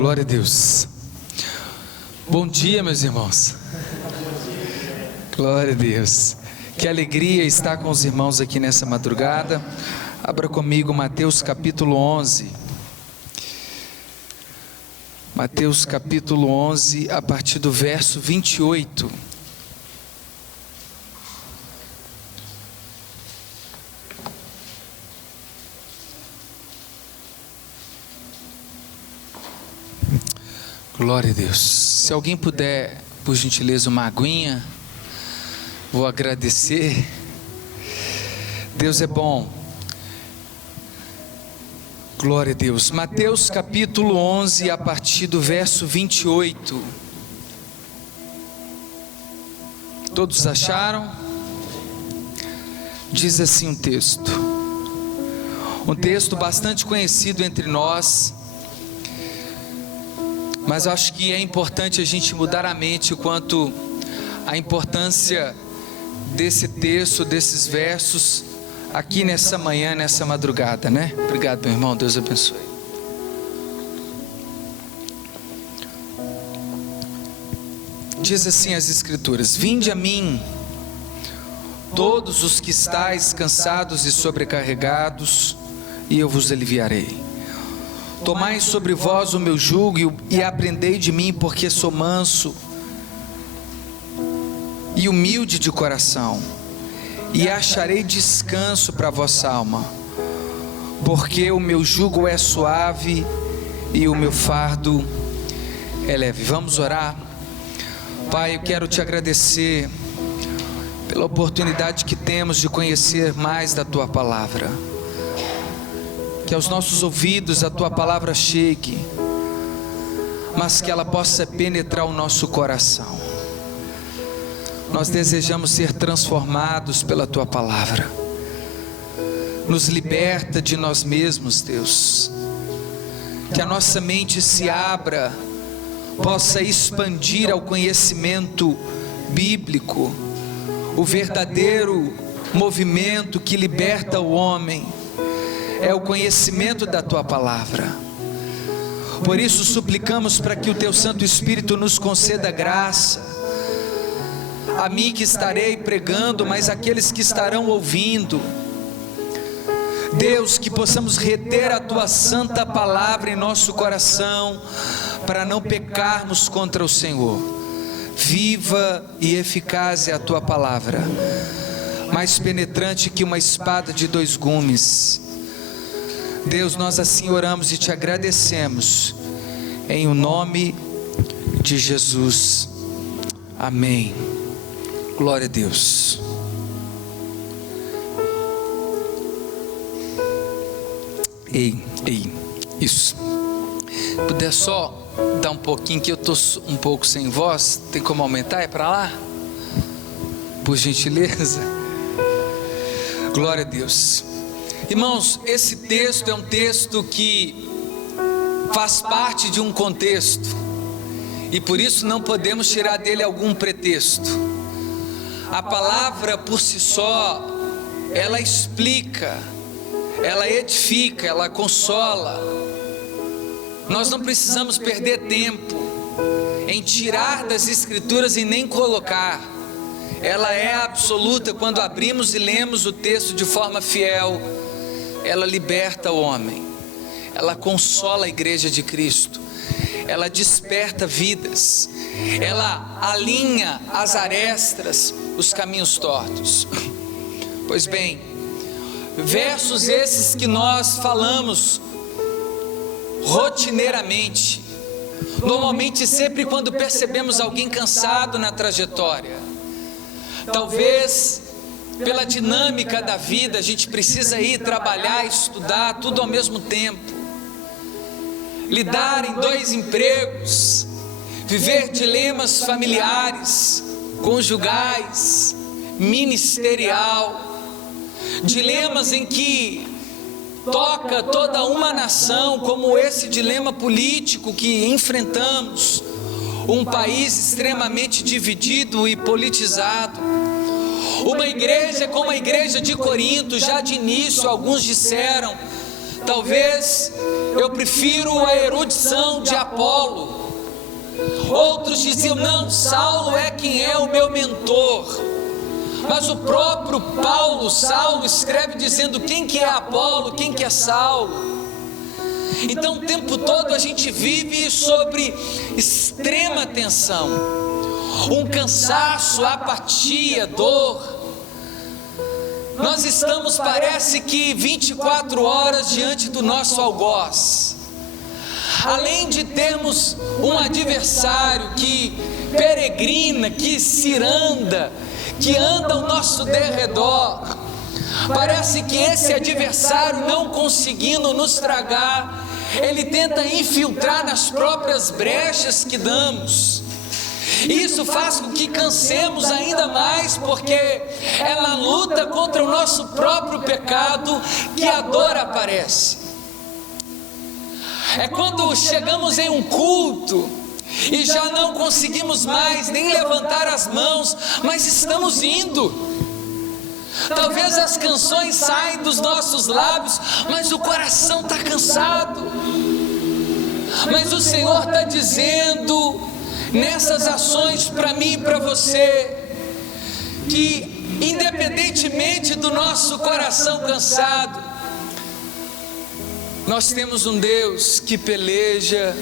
Glória a Deus. Bom dia, meus irmãos. Glória a Deus. Que alegria estar com os irmãos aqui nessa madrugada. Abra comigo Mateus capítulo 11. Mateus capítulo 11, a partir do verso 28. Glória a Deus. Se alguém puder, por gentileza, uma aguinha, vou agradecer. Deus é bom. Glória a Deus. Mateus capítulo 11, a partir do verso 28. Todos acharam? Diz assim um texto. Um texto bastante conhecido entre nós. Mas eu acho que é importante a gente mudar a mente quanto à importância desse texto, desses versos, aqui nessa manhã, nessa madrugada, né? Obrigado, meu irmão, Deus abençoe. Diz assim as Escrituras: Vinde a mim, todos os que estáis cansados e sobrecarregados, e eu vos aliviarei. Tomai sobre vós o meu jugo e aprendei de mim, porque sou manso e humilde de coração, e acharei descanso para a vossa alma, porque o meu jugo é suave e o meu fardo é leve. Vamos orar. Pai, eu quero te agradecer pela oportunidade que temos de conhecer mais da tua palavra. Que aos nossos ouvidos a tua palavra chegue, mas que ela possa penetrar o nosso coração. Nós desejamos ser transformados pela tua palavra. Nos liberta de nós mesmos, Deus. Que a nossa mente se abra, possa expandir ao conhecimento bíblico, o verdadeiro movimento que liberta o homem é o conhecimento da tua palavra. Por isso suplicamos para que o teu Santo Espírito nos conceda graça, a mim que estarei pregando, mas aqueles que estarão ouvindo. Deus, que possamos reter a tua santa palavra em nosso coração, para não pecarmos contra o Senhor. Viva e eficaz é a tua palavra, mais penetrante que uma espada de dois gumes. Deus, nós assim oramos e te agradecemos, em o nome de Jesus, amém. Glória a Deus. Isso. Puder só dar um pouquinho, que eu estou um pouco sem voz, tem como aumentar? É para lá? Por gentileza. Glória a Deus. Irmãos, esse texto é um texto que faz parte de um contexto, e por isso não podemos tirar dele algum pretexto. A palavra por si só, ela explica, ela edifica, ela consola. Nós não precisamos perder tempo em tirar das Escrituras e nem colocar. Ela é absoluta quando abrimos e lemos o texto de forma fiel. Ela liberta o homem, ela consola a igreja de Cristo, ela desperta vidas, ela alinha as arestas, os caminhos tortos. Pois bem, versos esses que nós falamos rotineiramente, normalmente sempre quando percebemos alguém cansado na trajetória, talvez pela dinâmica da vida, a gente precisa ir trabalhar, estudar, tudo ao mesmo tempo, lidar em 2 empregos, viver dilemas familiares, conjugais, ministerial, dilemas em que toca toda uma nação, como esse dilema político que enfrentamos, um país extremamente dividido e politizado. Uma igreja como a igreja de Corinto, já de início alguns disseram, Talvez eu prefiro a erudição de Apolo. Outros diziam, não, Saulo é quem é o meu mentor. Mas o próprio Saulo escreve dizendo quem que é Apolo, quem que é Saulo. Então o tempo todo a gente vive sobre extrema tensão, um cansaço, apatia, dor. Nós estamos, parece que 24 horas diante do nosso algoz. Além de termos um adversário que peregrina, que ciranda, que anda ao nosso derredor, parece que esse adversário, não conseguindo nos tragar, ele tenta infiltrar nas próprias brechas que damos. Isso faz com que cansemos ainda mais, porque é na luta contra o nosso próprio pecado que a dor aparece. É quando chegamos em um culto e já não conseguimos mais nem levantar as mãos, mas estamos indo. Talvez as canções saem dos nossos lábios, mas o coração está cansado. Mas o Senhor está dizendo nessas ações para mim e para você, que independentemente do nosso coração cansado, nós temos um Deus que peleja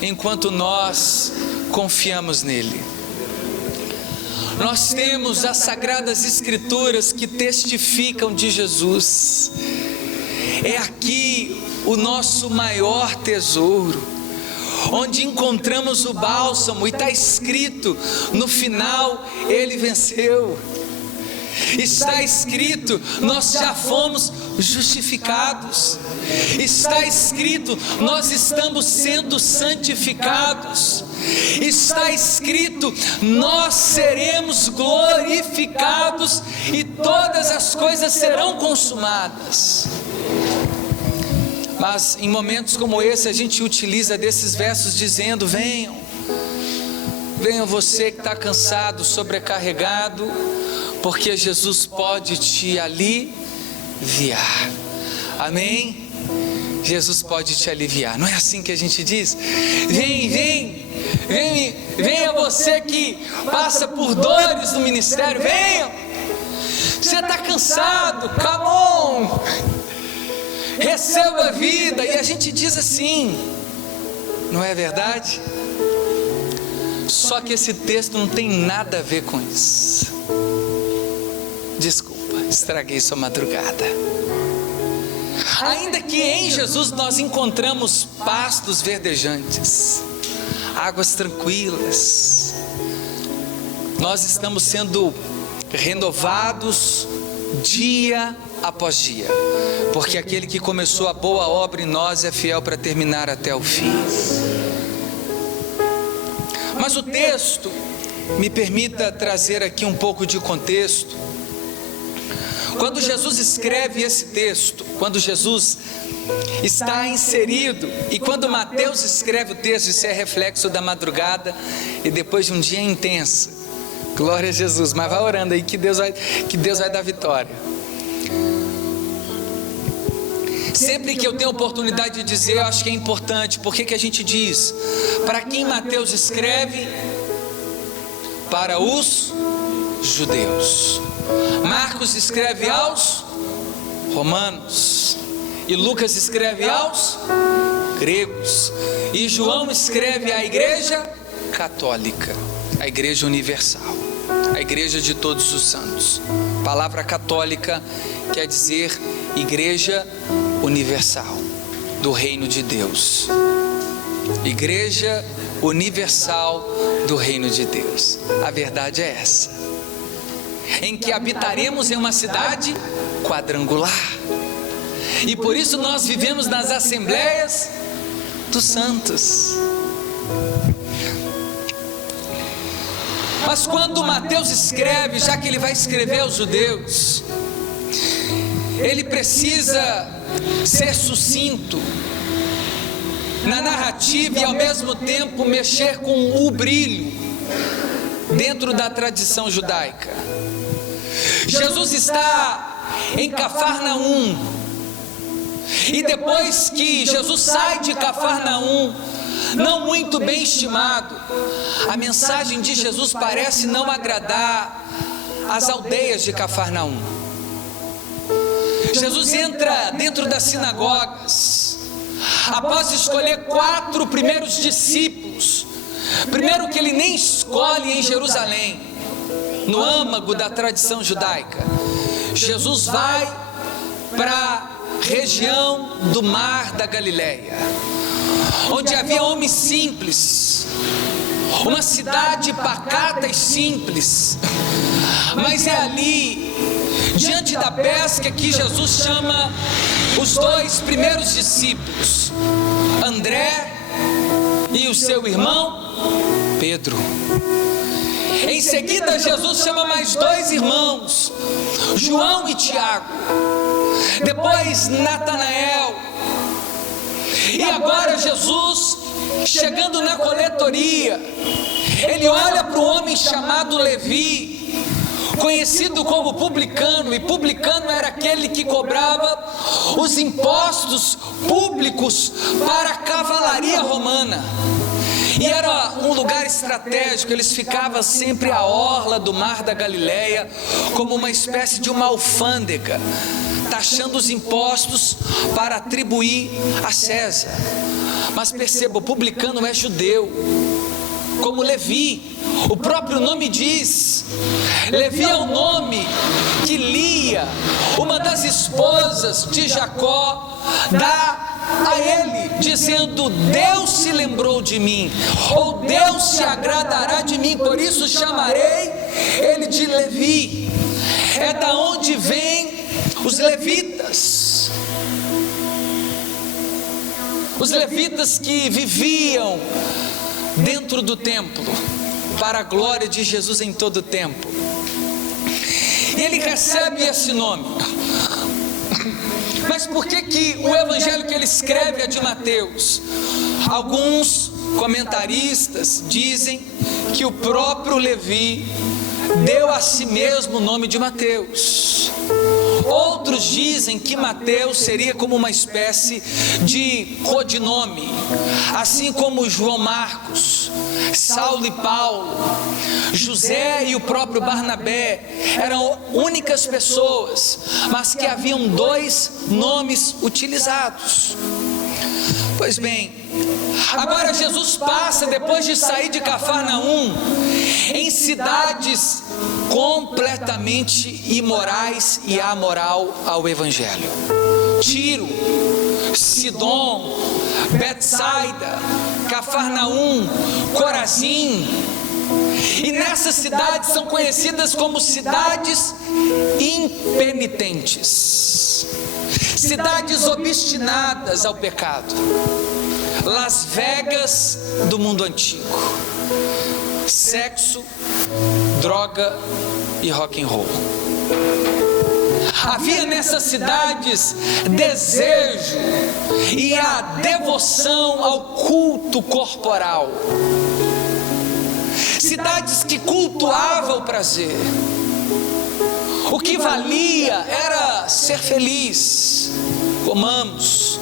enquanto nós confiamos nele. Nós temos as Sagradas Escrituras que testificam de Jesus. É aqui o nosso maior tesouro, onde encontramos o bálsamo, e está escrito no final, ele venceu. Está escrito, nós já fomos justificados. Está escrito, nós estamos sendo santificados. Está escrito, nós seremos glorificados e todas as coisas serão consumadas. Mas em momentos como esse a gente utiliza desses versos dizendo, venham você que está cansado, sobrecarregado, porque Jesus pode te aliviar. Amém? Jesus pode te aliviar. Não é assim que a gente diz? Venha você que passa por dores no ministério, venha. Você está cansado, come on, receba a vida. E a gente diz assim, não é verdade? Só que esse texto não tem nada a ver com isso. Desculpa, estraguei sua madrugada. Ainda que em Jesus nós encontramos pastos verdejantes, águas tranquilas, nós estamos sendo renovados dia após dia, porque aquele que começou a boa obra em nós é fiel para terminar até o fim. Mas o texto, me permita trazer aqui um pouco de contexto. Quando Jesus escreve esse texto, quando Jesus está inserido, e quando Mateus escreve o texto, isso é reflexo da madrugada e depois de um dia intenso. Glória a Jesus, mas vai orando aí que Deus vai dar vitória. Sempre que eu tenho oportunidade de dizer, eu acho que é importante. Por que a gente diz? Para quem Mateus escreve? Para os judeus. Marcos escreve aos romanos, e Lucas escreve aos gregos, e João escreve à igreja católica, a igreja universal, a igreja de todos os santos. A palavra católica quer dizer igreja universal do reino de Deus. Igreja universal do reino de Deus. A verdade é essa, em que habitaremos em uma cidade quadrangular, e por isso nós vivemos nas assembleias dos santos. Mas quando Mateus escreve, já que ele vai escrever aos judeus, ele precisa ser sucinto na narrativa e ao mesmo tempo mexer com o brilho dentro da tradição judaica. Jesus está em Cafarnaum, E depois que Jesus sai de Cafarnaum, não muito bem estimado, a mensagem de Jesus parece não agradar as aldeias de Cafarnaum. Jesus entra dentro das sinagogas, após escolher 4 primeiros discípulos. Primeiro que ele nem escolhe em Jerusalém, no âmago da tradição judaica. Jesus vai para a região do Mar da Galileia, onde havia homens simples, uma cidade pacata e simples, mas é ali, diante da pesca, que Jesus chama os 2 primeiros discípulos, André e o seu irmão Pedro. Em seguida, Jesus chama mais 2 irmãos, João e Tiago, depois Natanael, e agora Jesus, chegando na coletoria, ele olha para o homem chamado Levi, conhecido como publicano, e publicano era aquele que cobrava os impostos públicos para a cavalaria romana. E era um lugar estratégico, eles ficavam sempre à orla do Mar da Galileia, como uma espécie de uma alfândega, taxando os impostos para atribuir a César. Mas perceba, o publicano é judeu, como Levi, o próprio nome diz. Levi é o nome que Lia, uma das esposas de Jacó, dá a ele, dizendo: Deus se lembrou de mim, ou Deus se agradará de mim, por isso chamarei ele de Levi. É da onde vêm os levitas. Os levitas que viviam dentro do templo, para a glória de Jesus em todo o tempo. E ele recebe esse nome. Mas por que o evangelho que ele escreve é de Mateus? Alguns comentaristas dizem que o próprio Levi deu a si mesmo o nome de Mateus. Outros dizem que Mateus seria como uma espécie de codinome, assim como João Marcos, Saulo e Paulo, José e o próprio Barnabé eram únicas pessoas, mas que haviam 2 nomes utilizados. Pois bem, agora Jesus passa, depois de sair de Cafarnaum, em cidades completamente imorais e amoral ao evangelho: Tiro, Sidom, Betsaida, Cafarnaum, Corazim. E nessas cidades são conhecidas como cidades impenitentes, cidades obstinadas ao pecado, Las Vegas do mundo antigo: sexo, droga e rock and roll. Havia nessas cidades desejo e a devoção ao culto corporal, cidades que cultuavam o prazer. O que valia era ser feliz. Comamos,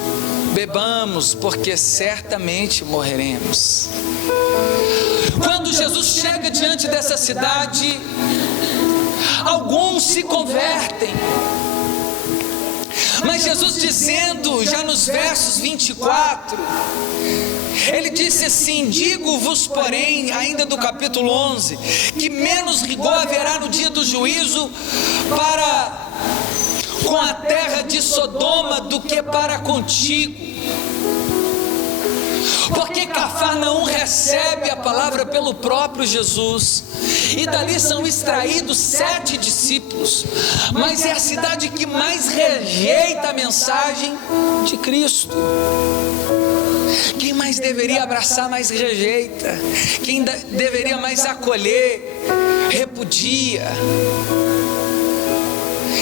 bebamos, porque certamente morreremos. Quando Jesus chega diante dessa cidade, alguns se convertem. Mas Jesus dizendo, já nos versos 24, ele disse assim: digo-vos, porém, ainda do capítulo 11, que menos rigor haverá no dia do juízo para com a terra de Sodoma do que para contigo. Porque Cafarnaum recebe a palavra pelo próprio Jesus, e dali são extraídos 7 discípulos, mas é a cidade que mais rejeita a mensagem de Cristo. Quem mais deveria abraçar, mais rejeita. Quem deveria mais acolher, repudia.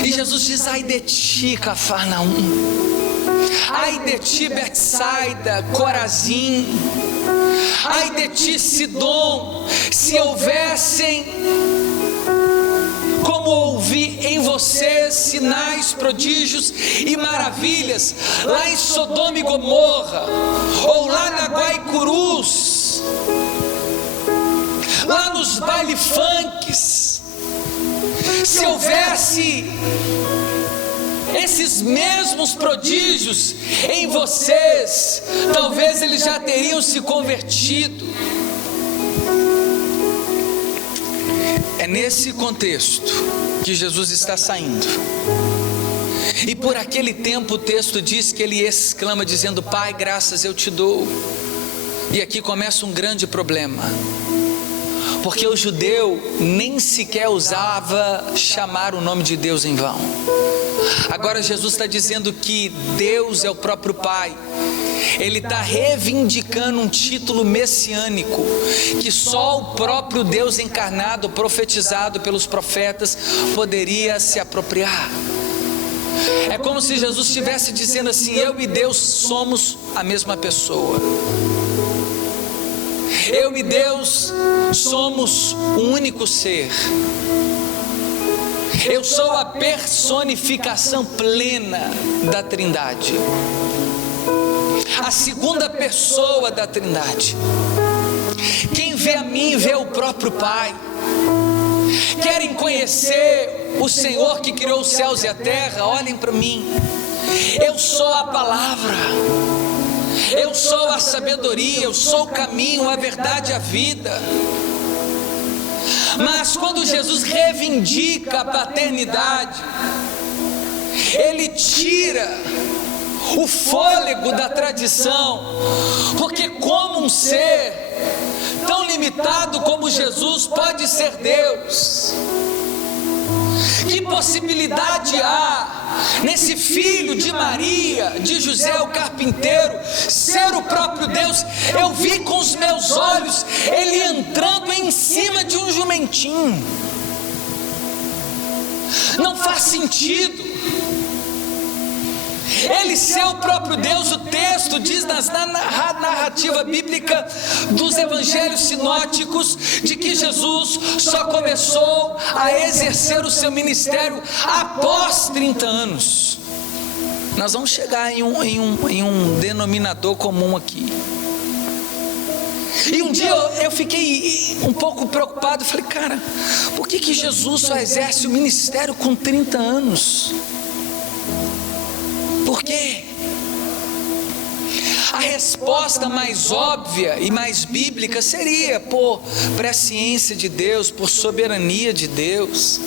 E Jesus diz: ai de ti, Cafarnaum, ai de ti, Betsaida, Corazim, ai de ti, Sidom, se houvessem como como ouvi em vocês sinais, prodígios e maravilhas, lá em Sodoma e Gomorra, ou lá na Guaicurus, lá nos baile funks, se houvesse esses mesmos prodígios em vocês, talvez eles já teriam se convertido. É nesse contexto que Jesus está saindo. E por aquele tempo o texto diz que ele exclama dizendo: Pai, graças eu te dou. E aqui começa um grande problema, porque o judeu nem sequer usava chamar o nome de Deus em vão. Agora Jesus está dizendo que Deus é o próprio Pai. Ele está reivindicando um título messiânico que só o próprio Deus encarnado, profetizado pelos profetas, poderia se apropriar. É como se Jesus estivesse dizendo assim: eu e Deus somos a mesma pessoa. Eu e Deus somos um único ser. Eu sou a personificação plena da Trindade, a segunda pessoa da Trindade. Quem vê a mim vê o próprio Pai. Querem conhecer o Senhor que criou os céus e a terra? Olhem para mim. Eu sou a palavra, eu sou a sabedoria, eu sou o caminho, a verdade e a vida. Mas quando Jesus reivindica a paternidade, ele tira o fôlego da tradição, porque como um ser tão limitado como Jesus pode ser Deus? Que possibilidade há nesse filho de Maria, de José o carpinteiro, ser o próprio Deus? Eu vi com os meus olhos ele entrando em cima de um jumentinho. Não faz sentido ele ser o próprio Deus. O texto diz na narrativa bíblica dos evangelhos sinóticos de que Jesus só começou a exercer o seu ministério após 30 anos. Nós vamos chegar em um denominador comum aqui. E um dia eu fiquei um pouco preocupado. Falei: cara, por que Jesus só exerce o ministério com 30 anos? Por quê? A resposta mais óbvia e mais bíblica seria por presciência de Deus, por soberania de Deus,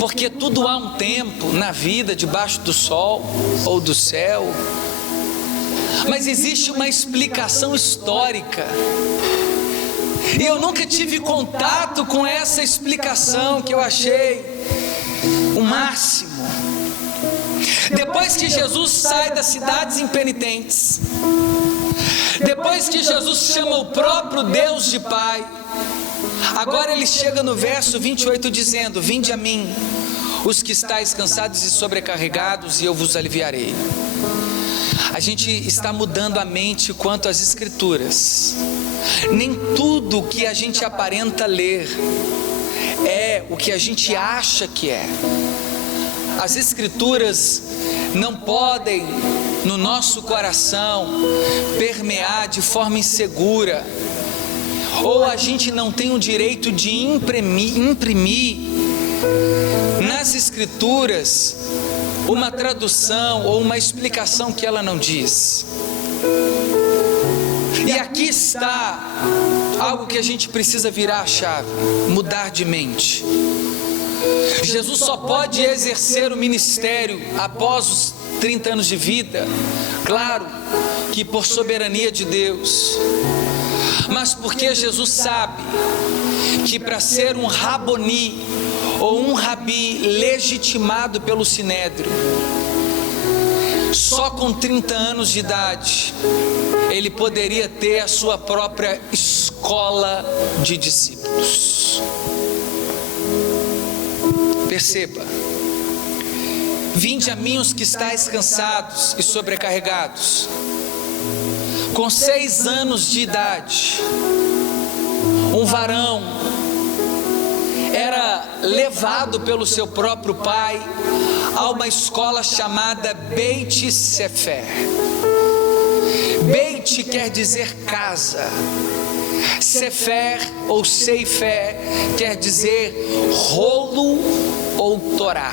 porque tudo há um tempo na vida debaixo do sol ou do céu. Mas existe uma explicação histórica, e eu nunca tive contato com essa explicação, que eu achei o máximo. Depois que Jesus sai das cidades impenitentes, depois que Jesus chama o próprio Deus de Pai, agora ele chega no verso 28 dizendo: vinde a mim, os que estáis cansados e sobrecarregados, e eu vos aliviarei. A gente está mudando a mente quanto às Escrituras. Nem tudo que a gente aparenta ler é o que a gente acha que é. As Escrituras não podem, no nosso coração, permear de forma insegura, ou a gente não tem o direito de imprimir nas Escrituras uma tradução ou uma explicação que ela não diz. E aqui está algo que a gente precisa virar a chave, mudar de mente. Jesus só pode exercer o ministério após os 30 anos de vida, claro que por soberania de Deus, mas porque Jesus sabe que para ser um raboni ou um rabi legitimado pelo Sinédrio, só com 30 anos de idade ele poderia ter a sua própria escola de discípulos. Perceba: vinde a mim os que estáis cansados e sobrecarregados. Com 6 anos de idade, um varão era levado pelo seu próprio pai a uma escola chamada Beit Sefer. Beit quer dizer casa, Sefer ou Seifer quer dizer rolo ou Torá.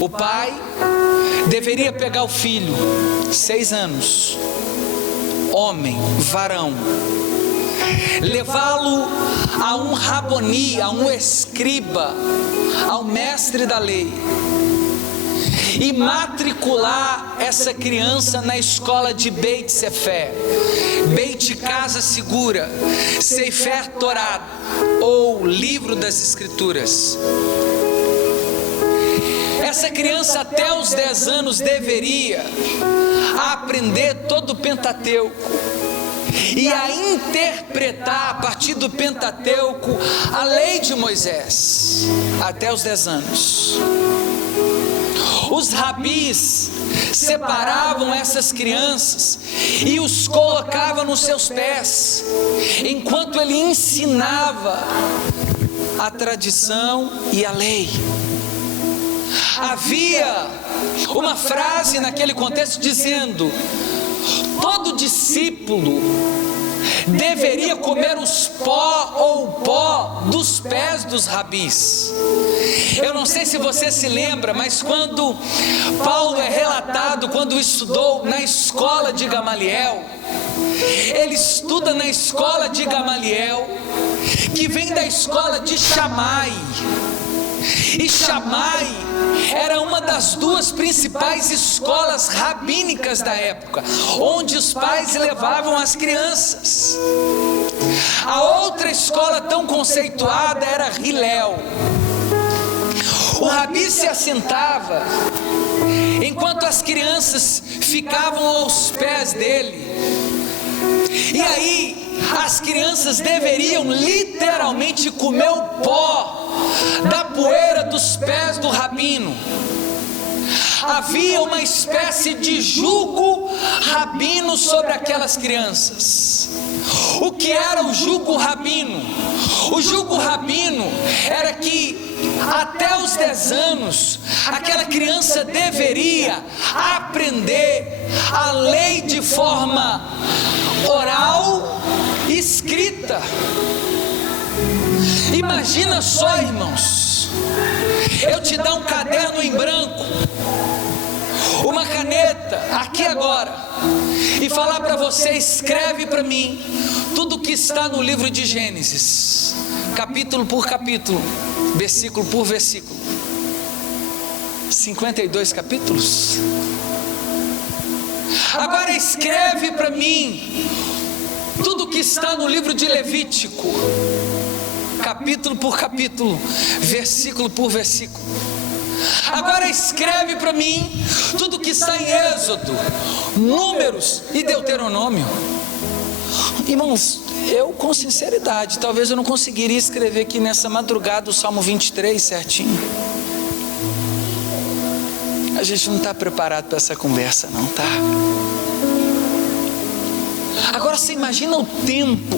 O pai deveria pegar o filho, 6 anos, homem, varão, levá-lo a um raboni, a um escriba, ao mestre da lei, e matricular essa criança na escola de Beit Sefer. Beit, casa segura, Sefer, Torá, ou livro das escrituras. Essa criança até os 10 anos deveria aprender todo o Pentateuco e a interpretar a partir do Pentateuco a lei de Moisés, até os 10 anos. Os rabis separavam essas crianças e os colocavam nos seus pés, enquanto ele ensinava a tradição e a lei. Havia uma frase naquele contexto dizendo: todo discípulo deveria comer os pó dos pés dos rabis. Eu não sei se você se lembra, mas quando Paulo é relatado, quando estudou na escola de Gamaliel, ele estuda na escola de Gamaliel, que vem da escola de Shammai. E Shammai era uma das 2 principais escolas rabínicas da época, onde os pais levavam as crianças. A outra escola tão conceituada era Hillel. O rabi se assentava enquanto as crianças ficavam aos pés dele. E aí as crianças deveriam literalmente comer o pó da poeira dos pés do rabino. Havia uma espécie de jugo rabino sobre aquelas crianças. O que era o jugo rabino? O jugo rabino era que até os 10 anos aquela criança deveria aprender a lei de forma oral e escrita. Imagina só, irmãos, eu te dar um caderno em branco, uma caneta, aqui agora, e falar para você: escreve para mim tudo que está no livro de Gênesis, capítulo por capítulo, versículo por versículo. 52 capítulos. Agora escreve para mim tudo que está no livro de Levítico, capítulo por capítulo, versículo por versículo. Agora escreve para mim tudo que está em Êxodo, Números e Deuteronômio. Irmãos, eu com sinceridade, talvez eu não conseguiria escrever aqui nessa madrugada o Salmo 23 certinho. A gente não está preparado para essa conversa não, tá? Agora você imagina o tempo,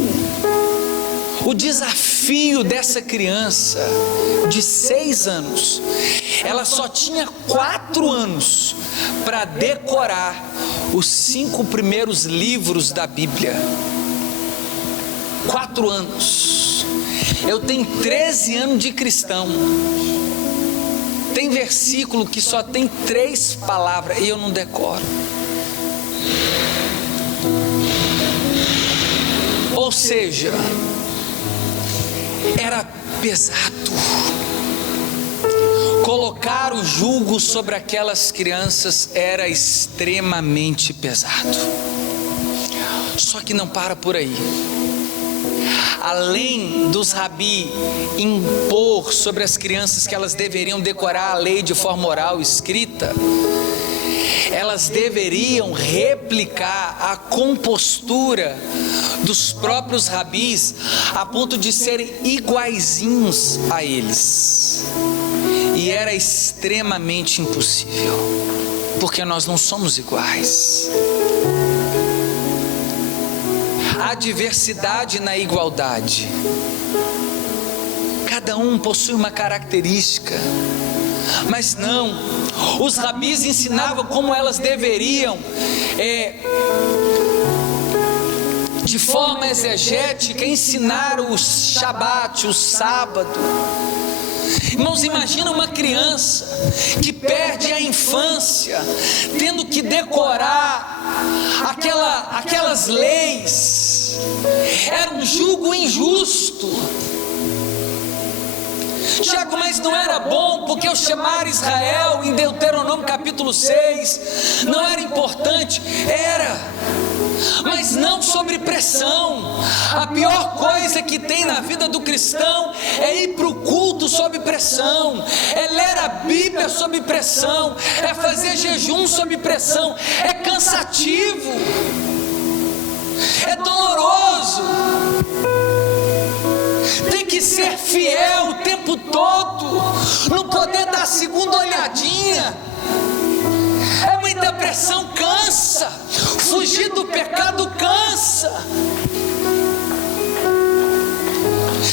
o desafio dessa criança de 6 anos. Ela só tinha 4 anos para decorar os 5 primeiros livros da Bíblia. 4 anos. Eu tenho 13 anos de cristão. Tem versículo que só tem 3 palavras e eu não decoro. Ou seja, era pesado. Colocar o jugo sobre aquelas crianças era extremamente pesado. Só que não para por aí. Além dos rabi impor sobre as crianças que elas deveriam decorar a lei de forma oral escrita, elas deveriam replicar a compostura dos próprios rabis a ponto de serem iguaizinhos a eles. E era extremamente impossível, porque nós não somos iguais. Há diversidade na igualdade. cada um possui uma característica. Mas não, os rabis ensinavam como elas deveriam, de forma exegética, ensinar o Shabat, o sábado. Irmãos, imagina uma criança que perde a infância, tendo que decorar aquelas leis. Era um jugo injusto. Tiago, mas não era bom, porque o chamar Israel em Deuteronômio capítulo 6 não era importante? Era, mas não sobre pressão. A pior coisa que tem na vida do cristão é ir para o culto sob pressão, é ler a Bíblia sob pressão, é fazer jejum sob pressão. É cansativo, é doloroso. Tem que ser fiel o tempo todo, não poder dar a segunda olhadinha. É muita pressão, cansa. Fugir do pecado cansa.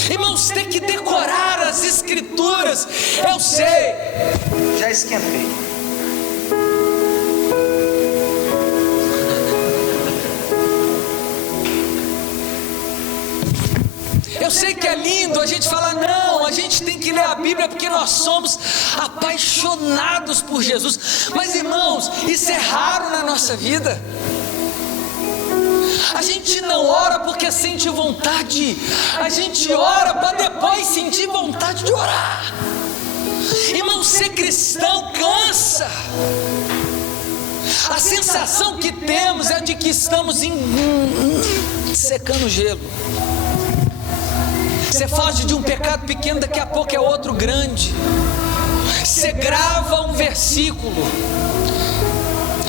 Irmãos, tem que decorar as escrituras. Eu sei, já esquentei. Eu sei que é lindo a gente falar, não, a gente tem que ler a Bíblia porque nós somos apaixonados por Jesus. Mas irmãos, isso é raro na nossa vida. A gente não ora porque sente vontade, a gente ora para depois sentir vontade de orar. Irmão, ser cristão cansa. A sensação que temos é de que estamos secando gelo. Você foge de um pecado pequeno, daqui a pouco é outro grande. Você grava um versículo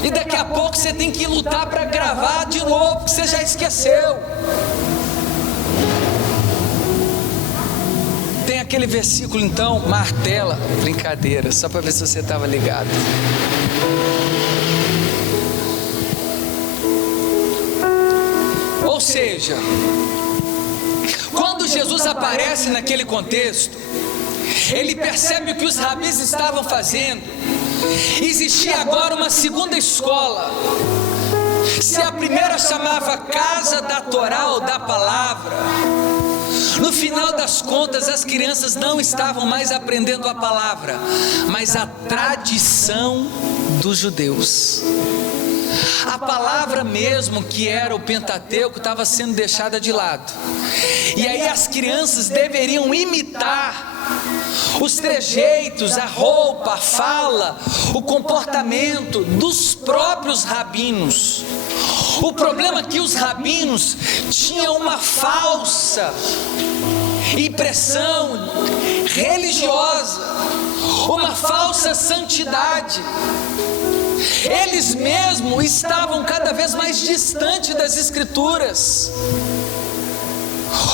e daqui a pouco você tem que lutar para gravar de novo, porque você já esqueceu. Tem aquele versículo, então, martela. Brincadeira, só para ver se você estava ligado. Ou seja, quando Jesus aparece naquele contexto, ele percebe o que os rabis estavam fazendo. Existia agora uma segunda escola. Se a primeira chamava casa da Torá ou da palavra, no final das contas as crianças não estavam mais aprendendo a palavra, mas a tradição dos judeus. A palavra mesmo, que era o Pentateuco, estava sendo deixada de lado. E aí as crianças deveriam imitar os trejeitos, a roupa, a fala, o comportamento dos próprios rabinos. O problema é que os rabinos tinham uma falsa impressão religiosa, uma falsa santidade. Eles mesmos estavam cada vez mais distantes das escrituras.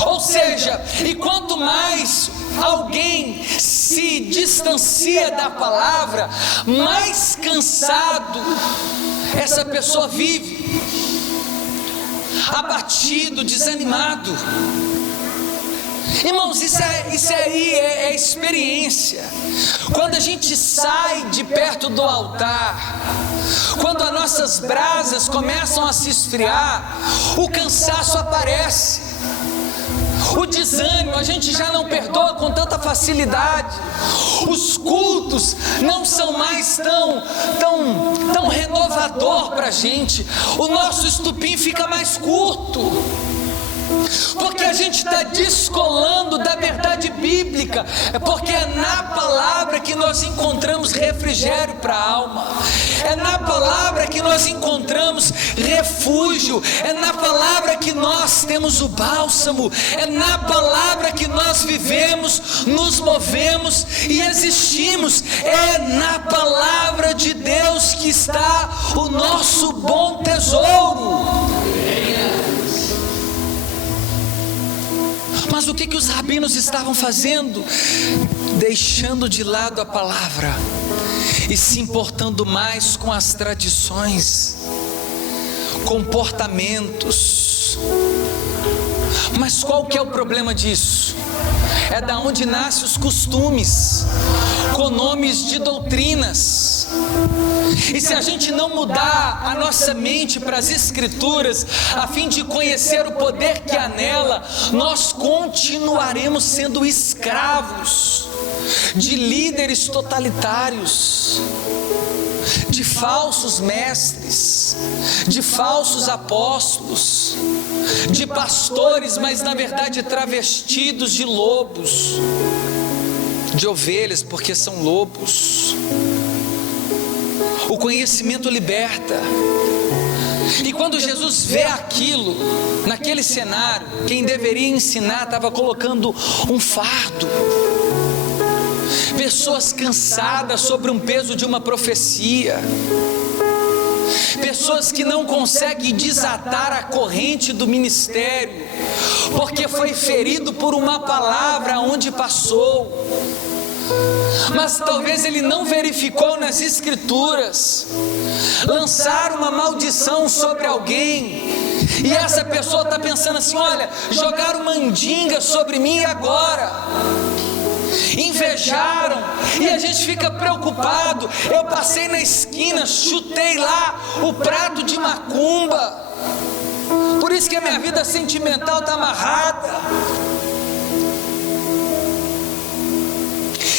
Ou seja, e quanto mais alguém se distancia da palavra, mais cansado essa pessoa vive, abatido, desanimado. Irmãos, isso aí é experiência. Quando a gente sai de perto do altar, quando as nossas brasas começam a se esfriar, o cansaço aparece, o desânimo, a gente já não perdoa com tanta facilidade, os cultos não são mais tão renovador para a gente, o nosso estupim fica mais curto, porque a gente está descolando da verdade bíblica. É porque é na palavra que nós encontramos refrigério para a alma, é na palavra que nós encontramos refúgio, é na palavra que nós temos o bálsamo, é na palavra que nós vivemos, nos movemos e existimos. É na palavra de Deus que está o nosso bom tesouro. Mas o que os rabinos estavam fazendo? Deixando de lado a palavra e se importando mais com as tradições, comportamentos. Mas qual que é o problema disso? é da onde nascem os costumes, com nomes de doutrinas. E se a gente não mudar a nossa mente para as Escrituras, a fim de conhecer o poder que há nela, nós continuaremos sendo escravos de líderes totalitários, de falsos mestres, de falsos apóstolos, de pastores, mas na verdade travestidos de lobos, de ovelhas, porque são lobos. O conhecimento liberta. E quando Jesus vê aquilo, naquele cenário, quem deveria ensinar estava colocando um fardo. Pessoas cansadas sobre um peso de uma profecia. Pessoas que não conseguem desatar a corrente do ministério, porque foi ferido por uma palavra onde passou. Mas talvez ele não verificou nas Escrituras, lançar uma maldição sobre alguém, e essa pessoa está pensando assim: olha, jogaram mandinga sobre mim agora, invejaram, e a gente fica preocupado. Eu passei na esquina, chutei lá o prato de macumba, por isso que a minha vida sentimental está amarrada.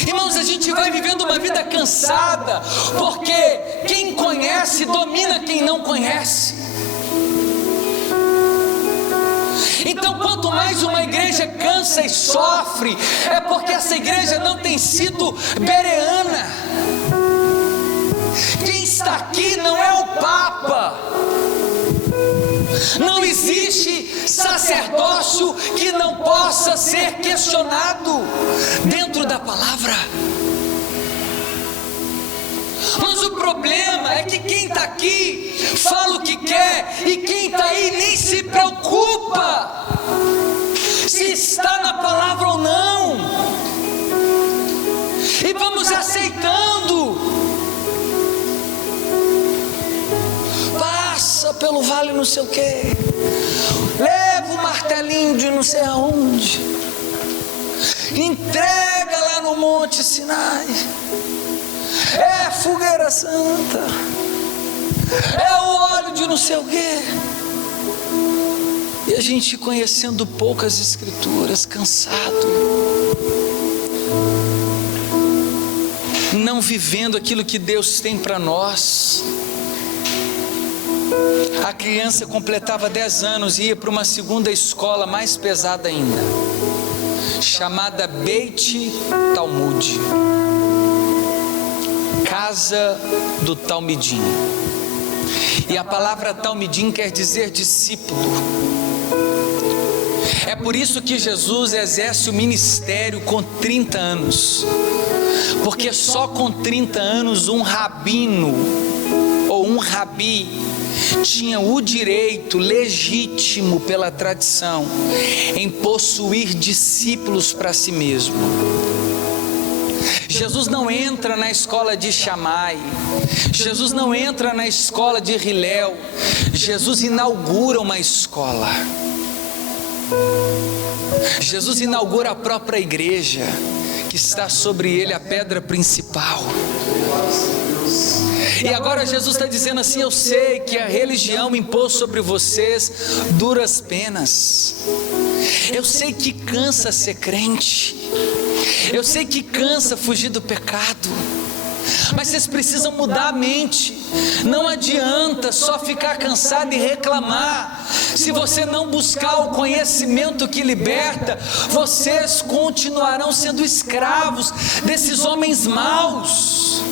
Irmãos, a gente vai vivendo uma vida cansada, porque quem conhece domina quem não conhece. Então, quanto mais uma igreja cansa e sofre, é porque essa igreja não tem sido bereana. Quem está aqui não é o Papa. Não existe sacerdócio que não possa ser questionado dentro da palavra. Mas o problema é que quem está aqui fala o que quer, e quem está aí nem se preocupa se está na palavra ou não. E vamos aceitando. Passa pelo vale não sei o que, leva o martelinho de não sei aonde, entrega lá no Monte Sinai, é fogueira santa, é o óleo de não sei o que. E a gente conhecendo poucas Escrituras, cansado, não vivendo aquilo que Deus tem para nós. A criança completava 10 anos e ia para uma segunda escola mais pesada ainda, chamada Beit Talmud, casa do Talmidim. E a palavra Talmidim quer dizer discípulo. É por isso que Jesus exerce o ministério com 30 anos, porque só com 30 anos um rabino ou um rabi tinha o direito legítimo pela tradição em possuir discípulos para si mesmo. Jesus não entra na escola de Shammai, Jesus não entra na escola de Hillel, Jesus inaugura uma escola. Jesus inaugura a própria igreja, que está sobre ele a pedra principal. E agora Jesus está dizendo assim: eu sei que a religião impôs sobre vocês duras penas, eu sei que cansa ser crente, eu sei que cansa fugir do pecado, mas vocês precisam mudar a mente. Não adianta só ficar cansado e reclamar. Se você não buscar o conhecimento que liberta, vocês continuarão sendo escravos desses homens maus.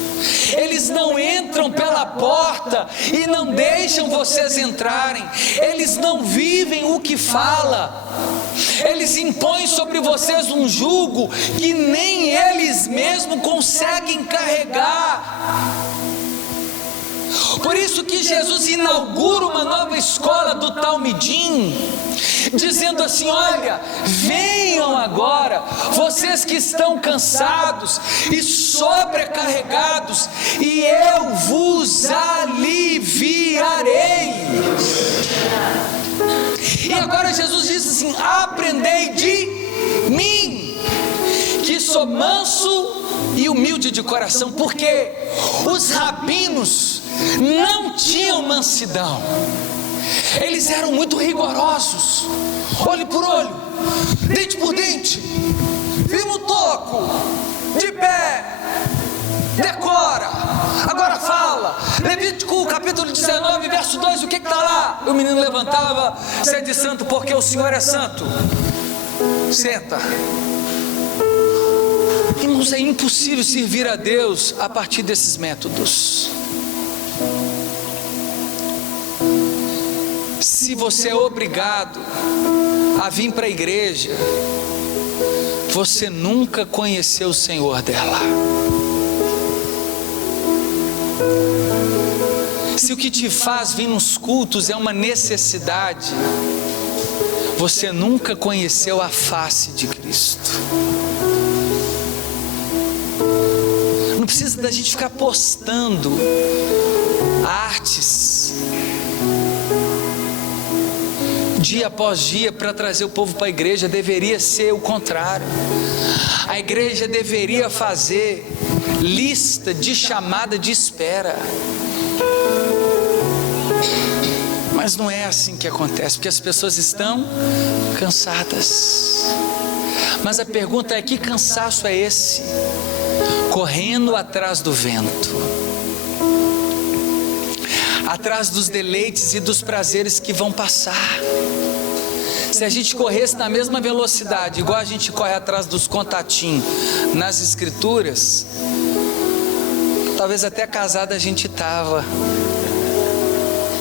Eles não entram pela porta e não deixam vocês entrarem. Eles não vivem o que fala. Eles impõem sobre vocês um jugo que nem eles mesmos conseguem carregar. Por isso que Jesus inaugura uma nova escola do Talmidim, dizendo assim: olha, venham agora, vocês que estão cansados e sobrecarregados, e eu vos aliviarei. E agora Jesus diz assim: aprendei de mim. sou manso e humilde de coração, porque os rabinos não tinham mansidão, eles eram muito rigorosos, olho por olho, dente por dente, firma o toco, de pé, decora, agora fala. Levítico capítulo 19, verso 2, o que está lá? O menino levantava, sede santo porque o Senhor é santo. Senta. Irmãos, é impossível servir a Deus a partir desses métodos. Se você é obrigado a vir para a igreja, você nunca conheceu o Senhor dela. Se o que te faz vir nos cultos é uma necessidade, você nunca conheceu a face de Cristo. Não precisa da gente ficar postando artes dia após dia para trazer o povo para a igreja. Deveria ser o contrário. A igreja deveria fazer lista de chamada de espera. Mas não é assim que acontece, porque as pessoas estão cansadas. Mas a pergunta é: que cansaço é esse? Correndo atrás do vento, atrás dos deleites e dos prazeres que vão passar. Se a gente corresse na mesma velocidade, igual a gente corre atrás dos contatinhos nas escrituras, talvez até casada a gente estava,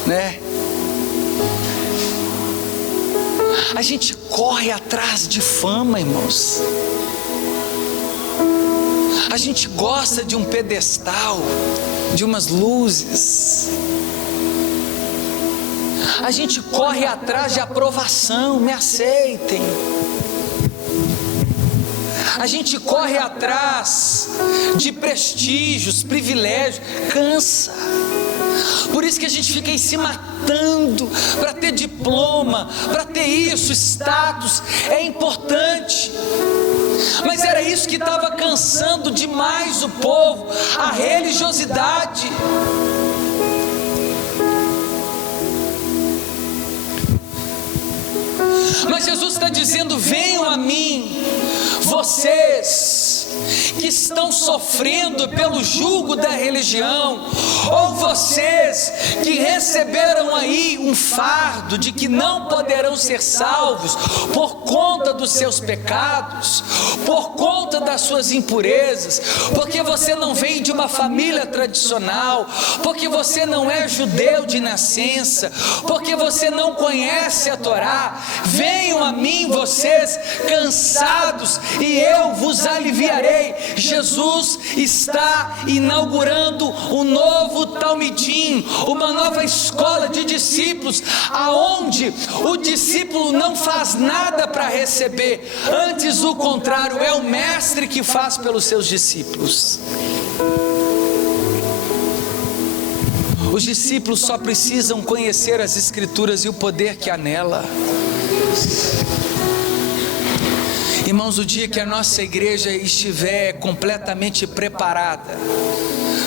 né? A gente corre atrás de fama, irmãos. A gente gosta de um pedestal, de umas luzes. A gente corre atrás de aprovação, me aceitem. A gente corre atrás de prestígios, privilégios, cansa. Por isso que a gente fica aí se matando para ter diploma, para ter isso, status, é importante. Mas era isso que estava cansando demais o povo, a religiosidade. Mas Jesus está dizendo: venham a mim, vocês que estão sofrendo pelo jugo da religião, ou vocês que receberam aí um fardo de que não poderão ser salvos por conta dos seus pecados, por conta das suas impurezas, porque você não vem de uma família tradicional, porque você não é judeu de nascença, porque você não conhece a Torá. Venham a mim, vocês cansados, e eu vos aliviarei. Jesus está inaugurando um novo Talmidim, uma nova escola de discípulos, aonde o discípulo não faz nada para receber, antes o contrário, é o mestre que faz pelos seus discípulos. Os discípulos só precisam conhecer as Escrituras e o poder que há nela. Irmãos, o dia que a nossa igreja estiver completamente preparada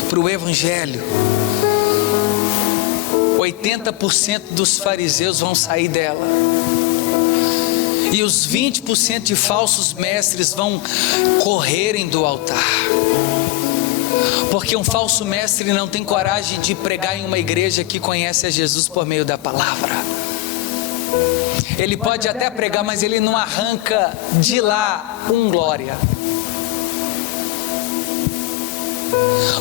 para o Evangelho, 80% dos fariseus vão sair dela, e os 20% de falsos mestres vão correrem do altar, porque um falso mestre não tem coragem de pregar em uma igreja que conhece a Jesus por meio da palavra. Ele pode até pregar, mas ele não arranca de lá glória.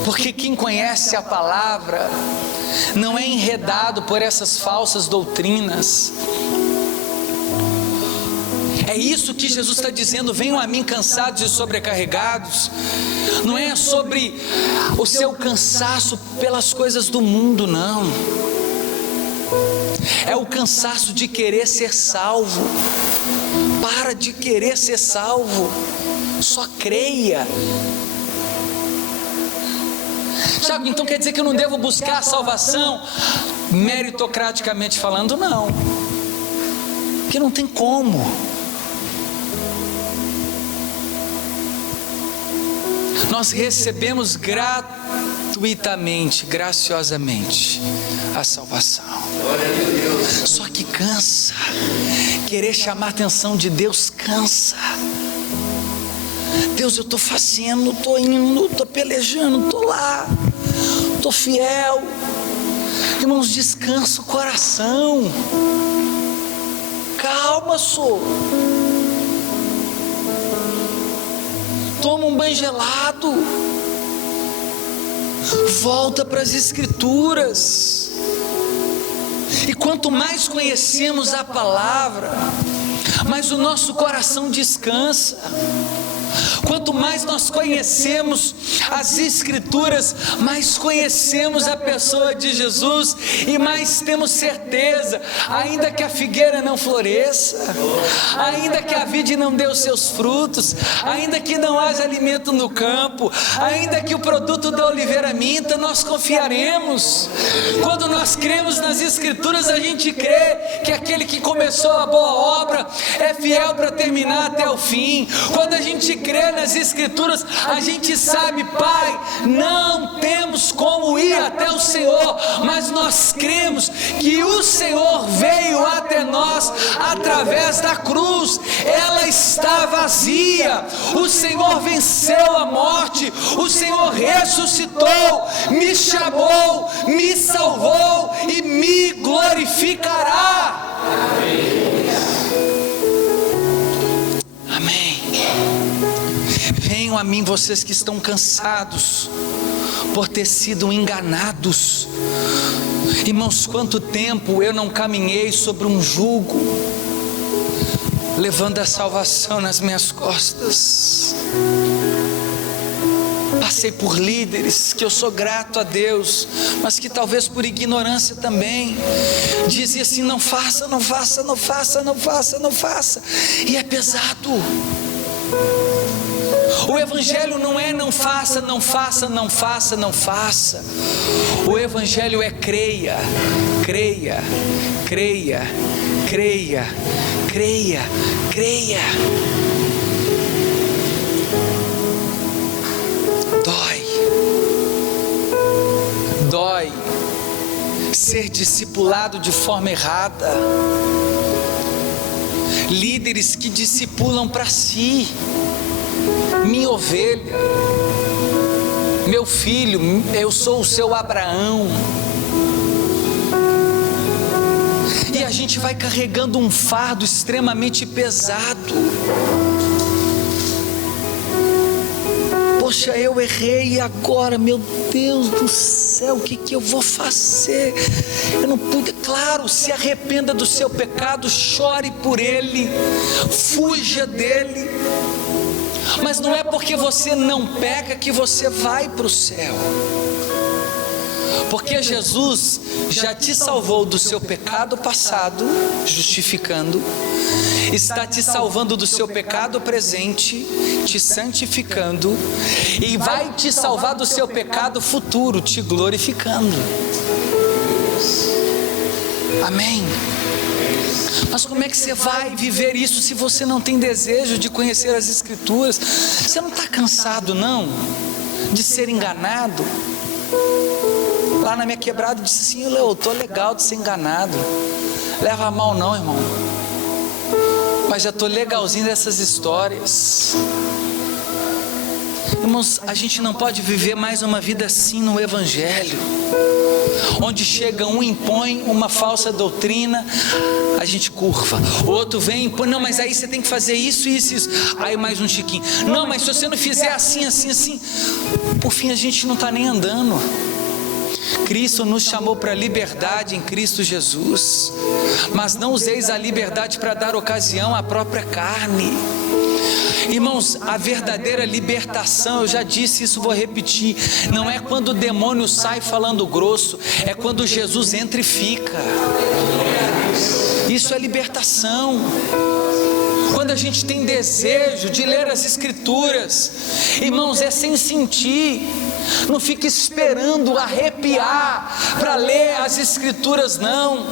Porque quem conhece a palavra não é enredado por essas falsas doutrinas. É isso que Jesus está dizendo: venham a mim cansados e sobrecarregados. Não é sobre o seu cansaço pelas coisas do mundo, não. É o cansaço de querer ser salvo. Para de querer ser salvo, só creia. Sabe, então quer dizer que eu não devo buscar a salvação meritocraticamente falando? Não, porque não tem como. nós recebemos gratuitamente, graciosamente a salvação. Só que cansa, querer chamar a atenção de Deus cansa. Deus, eu estou fazendo, estou indo, estou pelejando, estou lá, estou fiel. Irmãos, descansa o coração. Calma, só. Toma um banho gelado. Volta para as Escrituras. E quanto mais conhecemos a palavra, mais o nosso coração descansa. Quanto mais nós conhecemos as Escrituras, mais conhecemos a pessoa de Jesus e mais temos certeza, ainda que a figueira não floresça, ainda que a vide não dê os seus frutos, ainda que não haja alimento no campo, ainda que o produto da oliveira minta, nós confiaremos. Quando nós cremos nas Escrituras, a gente crê que aquele que começou a boa obra é fiel para terminar até o fim. Quando a gente crê nas Escrituras, a gente sabe, Pai, não temos como ir até o Senhor, mas nós cremos que o Senhor veio até nós através da cruz. Ela está vazia. O Senhor venceu a morte, o Senhor ressuscitou, me chamou, me salvou e me glorificará. Amém. Venham a mim vocês que estão cansados por ter sido enganados. Irmãos, quanto tempo eu não caminhei sobre um jugo, levando a salvação nas minhas costas. Passei por líderes que eu sou grato a Deus, mas que talvez por ignorância também dizia assim: não faça, não faça, não faça, não faça, não faça. E é pesado. O Evangelho não é não faça, não faça, não faça, não faça. O Evangelho é creia, creia, creia, creia, creia, creia. Dói ser discipulado de forma errada. Líderes que discipulam para si. Minha ovelha, meu filho, eu sou o seu Abraão. E a gente vai carregando um fardo extremamente pesado. Poxa, eu errei e agora, meu Deus do céu, o que eu vou fazer? Eu não pude. Claro, se arrependa do seu pecado, chore por ele, fuja dele. Mas não é porque você não peca que você vai para o céu. Porque Jesus já te salvou do seu pecado passado, justificando, está te salvando do seu pecado presente, te santificando, e vai te salvar do seu pecado futuro, te glorificando. Amém? Mas como é que você vai viver isso se você não tem desejo de conhecer as Escrituras? Você não está cansado não de ser enganado? Lá na minha quebrada disse assim: eu estou legal de ser enganado. Leva a mal não, irmão, mas já estou legalzinho dessas histórias. Irmãos, a gente não pode viver mais uma vida assim no Evangelho, onde chega um, impõe uma falsa doutrina, a gente curva. O outro vem, impõe, não, mas aí você tem que fazer isso, isso, isso. Aí mais um chiquinho, não, mas se você não fizer assim, assim, assim, por fim a gente não está nem andando. Cristo nos chamou para a liberdade em Cristo Jesus, mas não useis a liberdade para dar ocasião à própria carne. Irmãos, a verdadeira libertação, eu já disse isso, vou repetir, não é quando o demônio sai falando grosso, é quando Jesus entra e fica. Isso é libertação. Quando a gente tem desejo de ler as Escrituras, irmãos, é sem sentir. Não fica esperando arrepiar para ler as Escrituras, não.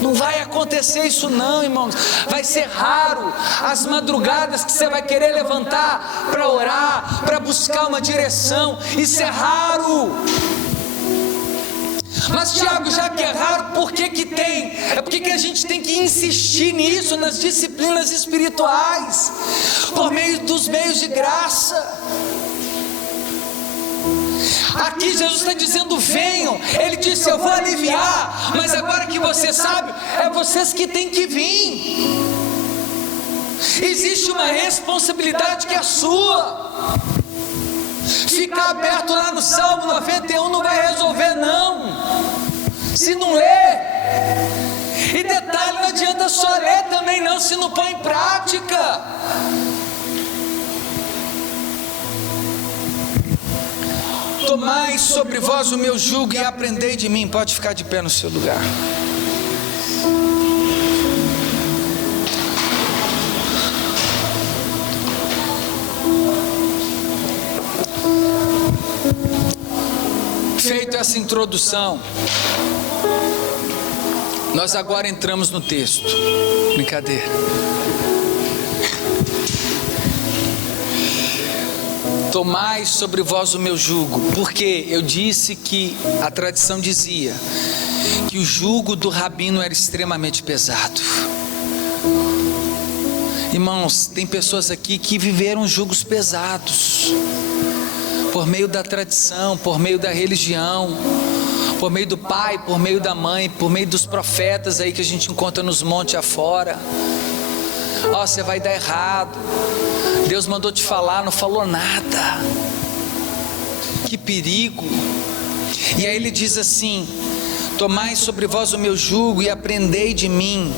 Não vai acontecer isso não, irmãos. Vai ser raro as madrugadas que você vai querer levantar para orar, para buscar uma direção. Isso é raro. Mas Tiago, já que é raro, por que que tem? É porque que a gente tem que insistir nisso, nas disciplinas espirituais, por meio dos meios de graça. Aqui Jesus está dizendo: venham. Ele disse: eu vou aliviar, mas agora que você sabe, é vocês que têm que vir. Existe uma responsabilidade que é sua. Ficar aberto lá no Salmo 91 não vai resolver não, se não ler. E detalhe, não adianta só ler também não, se não põe em prática. Tomai sobre vós o meu jugo e aprendei de mim. Pode ficar de pé no seu lugar. Feito essa introdução, nós agora entramos no texto. Brincadeira. Tomai sobre vós o meu jugo, porque eu disse que a tradição dizia que o jugo do rabino era extremamente pesado. Irmãos, tem pessoas aqui que viveram jugos pesados, por meio da tradição, por meio da religião, por meio do pai, por meio da mãe, por meio dos profetas aí que a gente encontra nos montes afora. Ó, você vai dar errado, Deus mandou te falar, não falou nada. Que perigo. E aí ele diz assim: tomai sobre vós o meu jugo e aprendei de mim.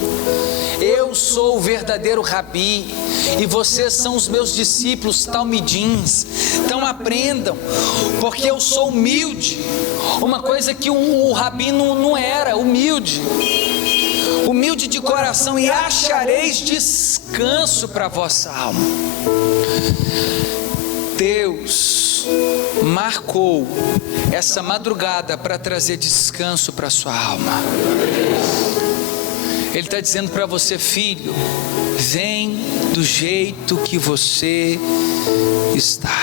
Eu sou o verdadeiro rabi e vocês são os meus discípulos talmidins. Então aprendam, porque eu sou humilde. Uma coisa que o rabi não era, humilde de coração, e achareis descanso para a vossa alma. Deus marcou essa madrugada para trazer descanso para a sua alma. Ele está dizendo para você: filho, vem do jeito que você está.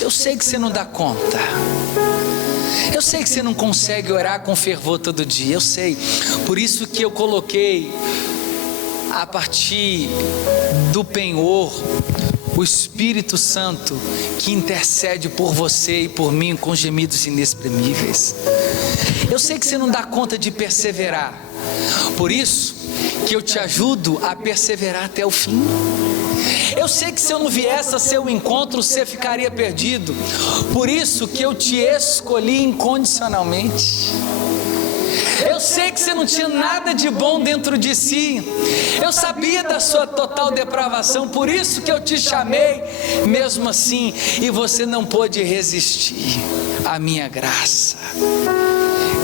Eu sei que você não dá conta, eu sei que você não consegue orar com fervor todo dia, eu sei. Por isso que eu coloquei a partir do penhor o Espírito Santo que intercede por você e por mim com gemidos inexprimíveis. Eu sei que você não dá conta de perseverar, por isso que eu te ajudo a perseverar até o fim. Eu sei que se eu não viesse a seu encontro, você ficaria perdido, por isso que eu te escolhi incondicionalmente. Eu sei que você não tinha nada de bom dentro de si, eu sabia da sua total depravação, por isso que eu te chamei mesmo assim, e você não pôde resistir à minha graça.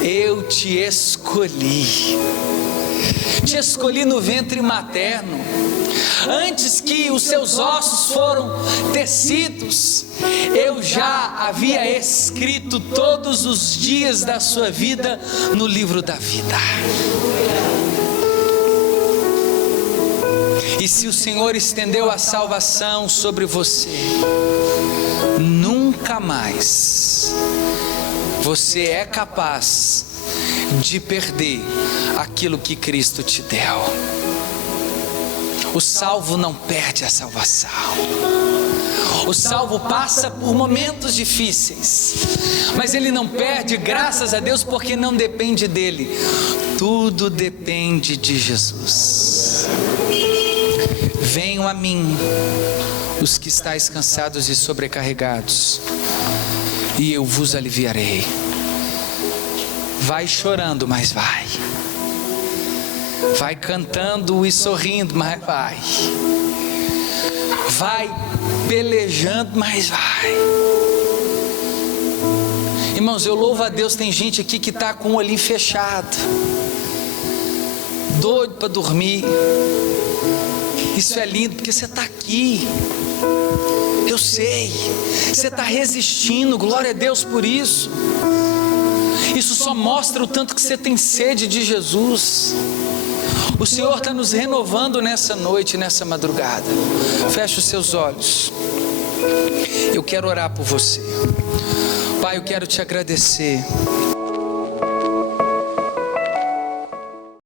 Eu te escolhi no ventre materno, antes que os seus ossos foram tecidos, eu já havia escrito todos os dias da sua vida no livro da vida. E se o Senhor estendeu a salvação sobre você, nunca mais você é capaz de perder aquilo que Cristo te deu. O salvo não perde a salvação. O salvo passa por momentos difíceis, mas ele não perde, graças a Deus, porque não depende dele. Tudo depende de Jesus. Venham a mim, os que estáis cansados e sobrecarregados, e eu vos aliviarei. Vai chorando, mas vai. Vai cantando e sorrindo, mas vai. Vai pelejando, mas vai. Irmãos, eu louvo a Deus, tem gente aqui que está com o olhinho fechado, doido para dormir. Isso é lindo, porque você está aqui. Eu sei, você está resistindo, glória a Deus por isso. Isso só mostra o tanto que você tem sede de Jesus. O Senhor está nos renovando nessa noite, nessa madrugada. Feche os seus olhos. Eu quero orar por você. Pai, eu quero te agradecer